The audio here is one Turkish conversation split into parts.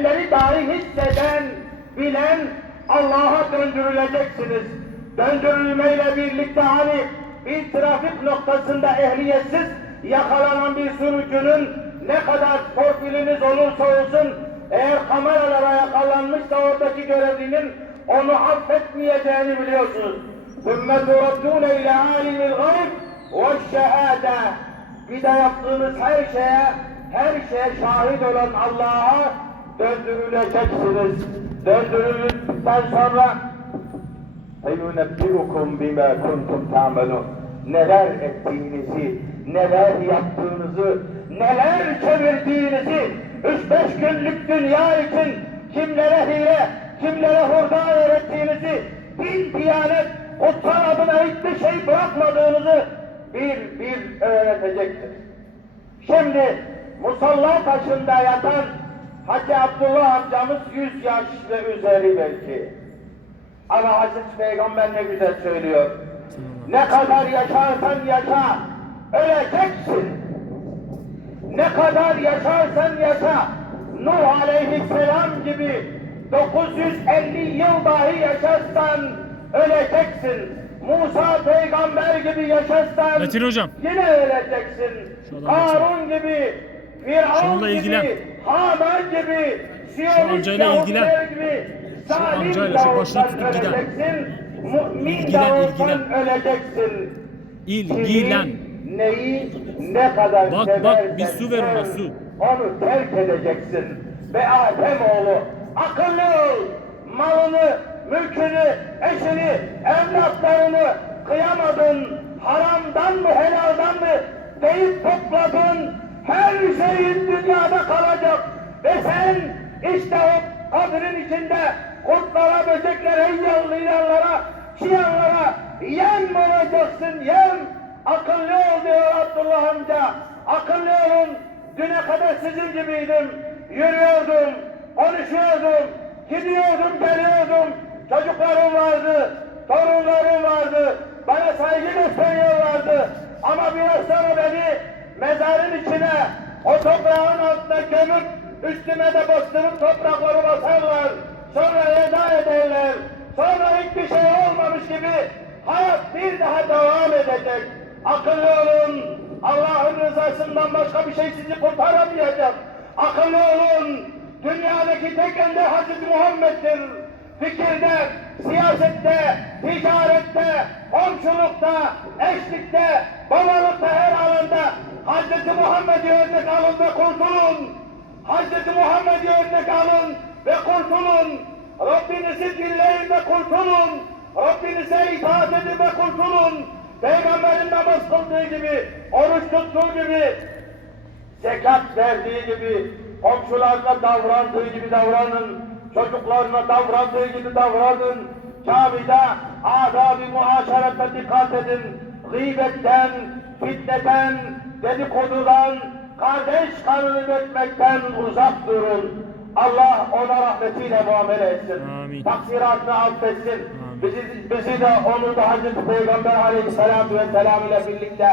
kendileri dahi hisseden, bilen Allah'a döndürüleceksiniz. Döndürülmeyle birlikte hani bir trafik noktasında ehliyetsiz yakalanan bir sürücünün ne kadar torpiliniz olursa olsun eğer kameralara yakalanmışsa oradaki görevlinin onu affetmeyeceğini biliyorsunuz. ثُمَّ تُرَدُّونَ اِلَى عَالِمِ الْغَيْبِ وَالشَّهَادَةِ Bir de yaptığınız her şeye, her şeye şahit olan Allah'a döndürüleceksiniz. Döndürüldükten sonra فَيُنَبِّئُكُمْ بِمَا كُنْتُمْ تَعْمَلُونَ Neler ettiğinizi, neler yaptığınızı, neler çevirdiğinizi, üç beş günlük dünya için kimlere hile, kimlere hurda öğrettiğinizi, din, diyanet, kutsal adına hiçbir şey bırakmadığınızı bir bir öğretecektir. Şimdi musalla taşında yatan Hacı Abdullah amcamız 100 yaş ve üzeri belki. Ama Hazreti Peygamber ne güzel söylüyor. Ne kadar yaşarsan yaşa, öleceksin. Ne kadar yaşarsan yaşa, Nuh aleyhisselam gibi 950 yıl dahi yaşarsan öleceksin. Musa peygamber gibi yaşarsan Metin hocam. yine öleceksin. Karun gibi, Şununla ilgilen. gibi, Siyonist amcayla ilgilen. Zalim amcayla, şu başını tutup giden. İlgilen, ilgilen. öleceksin. İlgilen. Neyi ne kadar Bak, bak, bir su ver ona, su. Onu terk edeceksin. Ve Adem oğlu akıllı ol. Malını, mülkünü, eşini, evlatlarını kıyamadın. Haramdan mı, helaldan mı deyip topladın. Her şeyin dünyada kalacak. Ve sen işte o kabrin içinde kurtlara, böceklere, yallıyanlara, çıyanlara yem olacaksın, yem. Akıllı ol diyor Abdullah amca. Akıllı olun. Düne kadar sizin gibiydim. Yürüyordum, konuşuyordum, gidiyordum, geliyordum. Çocuklarım vardı, torunlarım vardı. Bana saygı gösteriyorlardı. Ama biraz sonra beni mezarın içine, o toprağın altına gömüp üstüme de bastırıp toprakları basarlar. Sonra veda ederler. Sonra hiçbir şey olmamış gibi hayat bir daha devam edecek. Akıllı olun. Allah'ın rızasından başka bir şey sizi kurtaramayacak. Akıllı olun. Dünyadaki tek ender Hazreti Muhammed'dir. Fikirde, siyasette, ticarette, komşulukta, eşlikte, babalıkta her alanda Hazreti Muhammed'i örnek alın ve kurtulun. Hazreti Muhammed'i örnek alın ve kurtulun. Rabbinizi dinleyin ve kurtulun. Rabbinize itaat edin ve kurtulun. Peygamberin namaz kıldığı gibi, oruç tuttuğu gibi, zekat verdiği gibi, komşularına davrandığı gibi davranın, çocuklarına davrandığı gibi davranın, camide adab-ı muaşerete dikkat edin, gıybetten, fitneten, dedikodudan, kardeş kanını dökmekten uzak durun. Allah ona rahmetiyle muamele etsin. Amin. Taksiratını affetsin. Amin. Bizi, bizi de onu da Hazreti Peygamber Aleyhisselatü Vesselam ile birlikte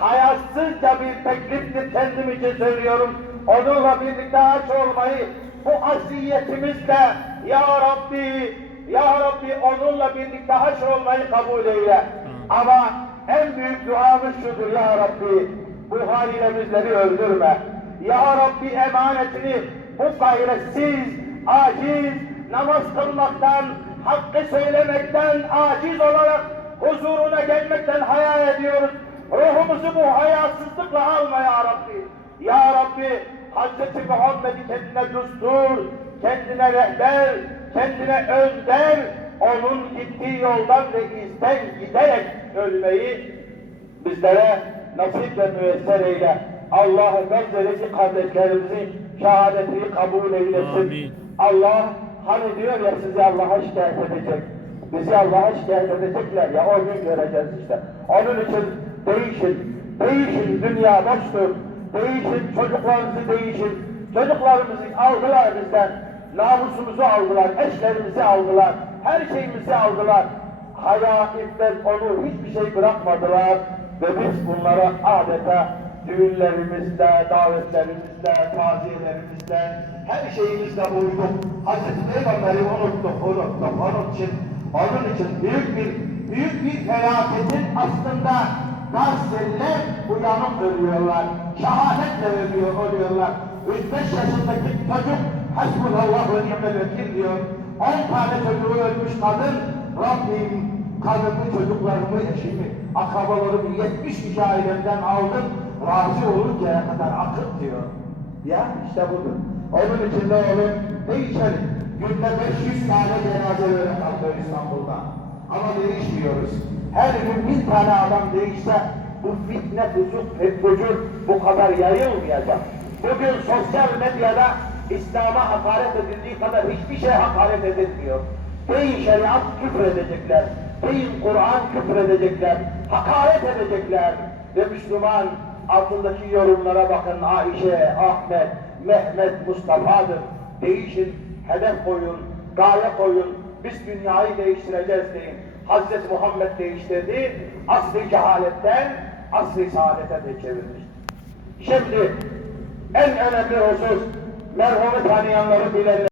hayatsızca bir tekliftir kendim için söylüyorum. Onunla birlikte aç olmayı bu asiyetimizle Ya Rabbi Ya Rabbi onunla birlikte haş olmayı kabul eyle. Ama en büyük duamız şudur Ya Rabbi bu haliyle bizleri öldürme. Ya Rabbi emanetini bu gayretsiz, aciz, namaz kılmaktan, hakkı söylemekten aciz olarak huzuruna gelmekten hayal ediyoruz. Ruhumuzu bu hayasızlıkla alma ya Rabbi. Ya Rabbi Hz. Muhammed'i kendine düstur, kendine rehber, kendine önder, onun gittiği yoldan ve izden giderek ölmeyi bizlere nasip ve müyesser eyle. Allah Gazze'deki kardeşlerimizin şehadetini kabul eylesin. Amin. Allah hani diyor ya sizi Allah'a şikayet edecek. Bizi Allah'a şikayet edecekler ya o gün göreceğiz işte. Onun için değişin. Değişin dünya boştur. Değişin çocuklarınızı değişin. Çocuklarımızı aldılar bizden. Namusumuzu aldılar, eşlerimizi aldılar, her şeyimizi aldılar. Haya, iffet, onur hiçbir şey bırakmadılar. Ve biz bunlara adeta düğünlerimizde, davetlerimizde, taziyelerimizde her şeyimizle uyduk. Hazreti Peygamber'i unuttuk, unuttuk. Onun için, onun için büyük bir büyük bir felaketin aslında Gazze'liler uyanık ölüyorlar. Şehadetle ölüyor, ölüyorlar. 3-5 yaşındaki çocuk Hasbunallah ve ni'mel vekil diyor. 10 tane çocuğu ölmüş kadın Rabbim karımı, çocuklarımı, eşimi, akrabalarımı 70 kişi ailemden aldım. Razı oluncaya kadar akıt diyor. Ya işte budur. Onun için de oğlum değişelim. Günde 500 tane cenaze öyle kalıyor İstanbul'da. Ama değişmiyoruz. Her gün bir tane adam değişse bu fitne, huzur, FETÖ'cü bu kadar yayılmayacak. Bugün sosyal medyada İslam'a hakaret edildiği kadar hiçbir şey hakaret edilmiyor. Değil şeriat küfür edecekler. Değil Kur'an küfür edecekler. Hakaret edecekler. Ve Müslüman altındaki yorumlara bakın Ayşe, Ahmet, Mehmet, Mustafa'dır. Değişin, hedef koyun, gaye koyun. Biz dünyayı değiştireceğiz deyin. Hazreti Muhammed değiştirdi. Asli cehaletten asli saadete de çevirmiş. Şimdi en önemli husus merhumu tanıyanları bilenler